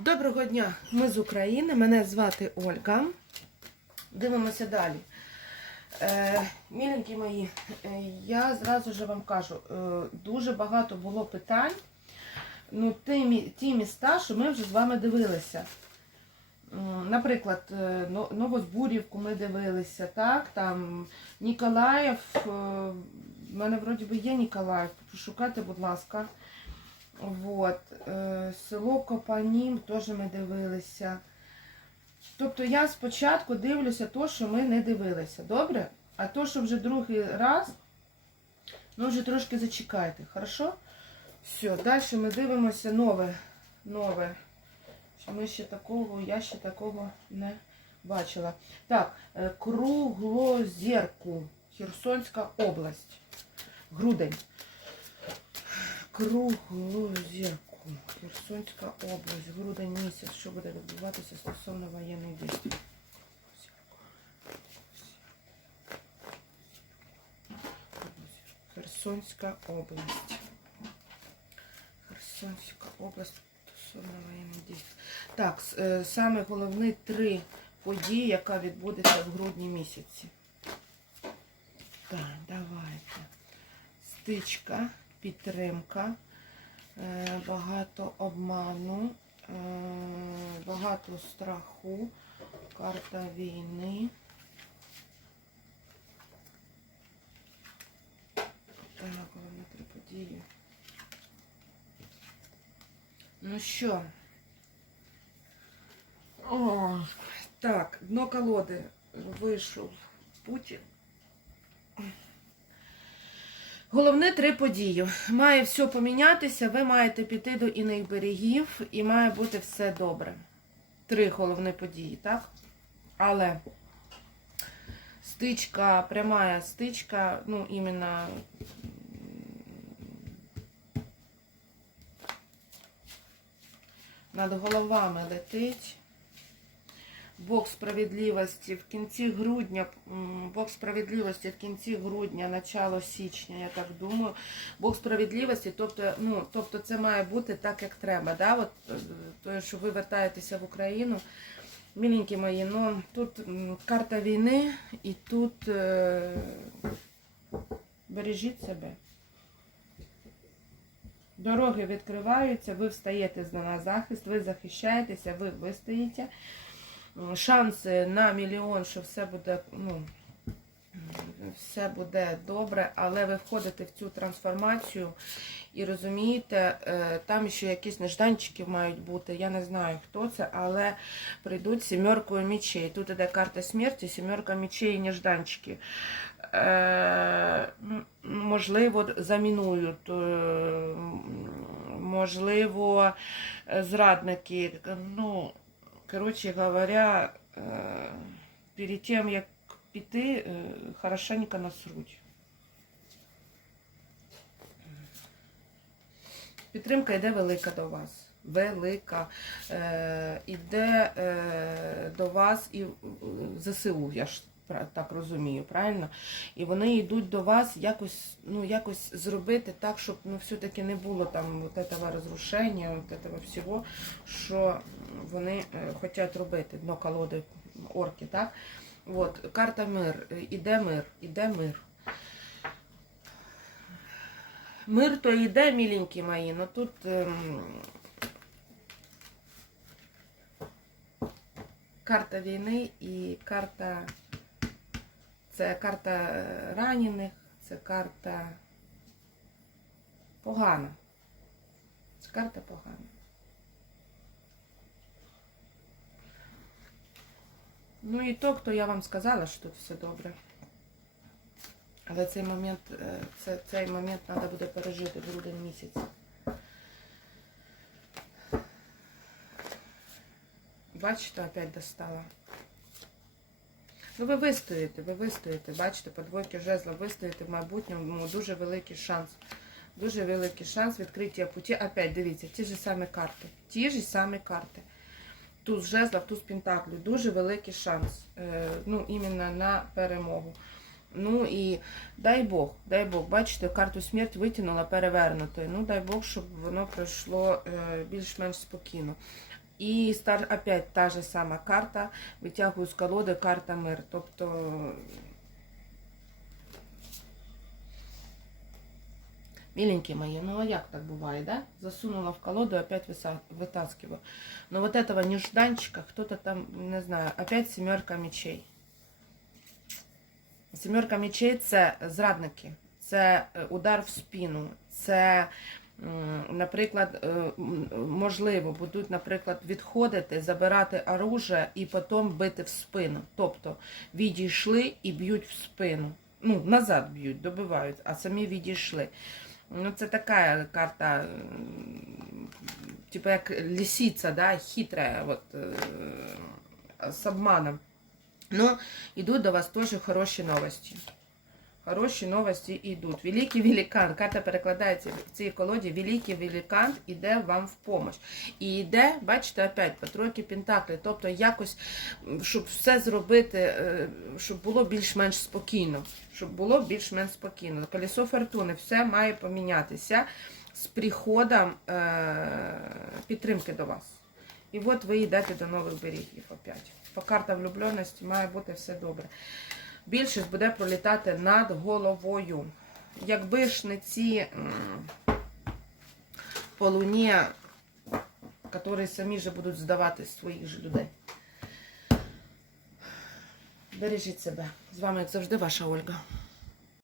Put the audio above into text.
Доброго дня, ми з України. Мене звати Ольга. Дивимося далі. Е, міленькі мої, е, я зразу ж вам кажу, е, дуже багато було питань. Ну, ті, ті міста, що ми вже з вами дивилися. Наприклад, е, Новозбурівку ми дивилися, так? Там Ніколаїв, е, в мене вроді би є Ніколаїв, пошукайте, будь ласка. Вот. е, Село Копанім теж ми дивилися. Тобто я спочатку дивлюся то, що ми не дивилися. Добре? А то, що вже другий раз, ну вже трошки зачекайте, хорошо? Все, далі ми дивимося нове. Нове. Ми ще такого, я ще такого не бачила. Так, е, Круглозерку, Херсонська область. Грудень. Круглозерку, Херсонська область, грудень місяць. Що буде відбуватися стосовно воєнних дій? Херсонська область. Херсонська область стосовно воєнних дій. Так, е, саме головні три події, яка відбудеться в грудні місяці. Так, давайте. Стичка, підтримка, е, багато обману, е, багато страху, карта війни. Так, головні три події. Ну що? О, так, дно колоди вийшов Путін. Головне три події. Має все помінятися, ви маєте піти до іних берегів і має бути все добре. Три головні події, так? Але стичка, пряма стичка, ну, іменно над головами летить. Бог справедливості в кінці грудня, Бог справедливості в кінці грудня, начало січня, я так думаю. Бог справедливості, тобто, ну, тобто це має бути так, як треба. Да? От, е, то, що ви вертаєтеся в Україну, міленькі мої, ну тут карта війни і тут е, бережіть себе. Дороги відкриваються, ви встаєте на захист, ви захищаєтеся, ви вистоїте. Шанси на мільйон, що все буде, ну, все буде добре, але ви входите в цю трансформацію і розумієте, е, там ще якісь нежданчики мають бути. Я не знаю, хто це, але прийдуть сімеркою мічей. Тут іде карта смерті, сімерка мічей і нежданчики. Е, можливо, замінують, е, можливо, зрадники. Ну, коротше говоря, е, перед тим, як піти, е, хорошенько насруть. Підтримка йде велика до вас. Велика. Е, іде е, до вас і ЗСУ, я ж так розумію, правильно? І вони йдуть до вас якось, ну, якось зробити так, щоб ну, все-таки не було там вот этого розрушення, вот этого всього, що вони е, хочуть робити. Дно колоди орки, так? От, карта мир. Е, Іде мир, іде мир. Мир то йде, міленькі мої, але тут ем, карта війни і карта. Це карта е, ранених, це карта погана. Це карта погана. Ну і то, хто я вам сказала, що тут все добре. Але цей момент, е, це, цей момент треба буде пережити грудень місяць. Бачите, опять достала. Ну, ви вистоїте, ви вистоїте, бачите, по двойки жезла вистоїте в майбутньому, ну, дуже великий шанс. Дуже великий шанс відкриття путі. Опять дивіться, ті ж самі карти. Ті ж самі карти. Туз жезлов, туз пентаклю. Дуже великий шанс. Е, ну, іменно на перемогу. Ну і дай Бог, дай Бог, бачите, карту смерть витягнула перевернутою. Ну, дай Бог, щоб воно пройшло е, більш-менш спокійно. І стар, опять та же сама карта. Витягую з колоди карта мир. Тобто Миленькие мои, ну а як так бывает, да? Засунула в колоду, опять вытаскиваю. Но вот этого нежданчика, кто-то там, не знаю, опять семерка мечей. Семерка мечей це зрадники, е, удар в спину, м, наприклад, е, можливо, будуть, наприклад, відходити, забирати оружие і потім бити в спину. Тобто відійшли і б'ють в спину. Ну, назад б'ють, добивають, а самі відійшли. Ну, це така карта, типу як лисиця, да, хитра, вот, е, з обманом. Ну, йдуть до вас теж хороші новості. Хороші новості йдуть. Великий великан. Карта перекладається в цій колоді. Великий великан іде вам в помощь. І йде, бачите, опять по тройки пентаклей. Тобто якось, щоб все зробити, е, щоб було більш-менш спокійно. Щоб було більш-менш спокійно. Колесо фортуни, все має помінятися з приходом е, підтримки до вас. І от ви йдете до нових берегів опять. По карта влюбленості має бути все добре. Більшість буде пролітати над головою. Якби ж не ці полуні, по луні, які самі же будуть здавати своїх же людей. Бережіть себе. З вами, як завжди, ваша Ольга.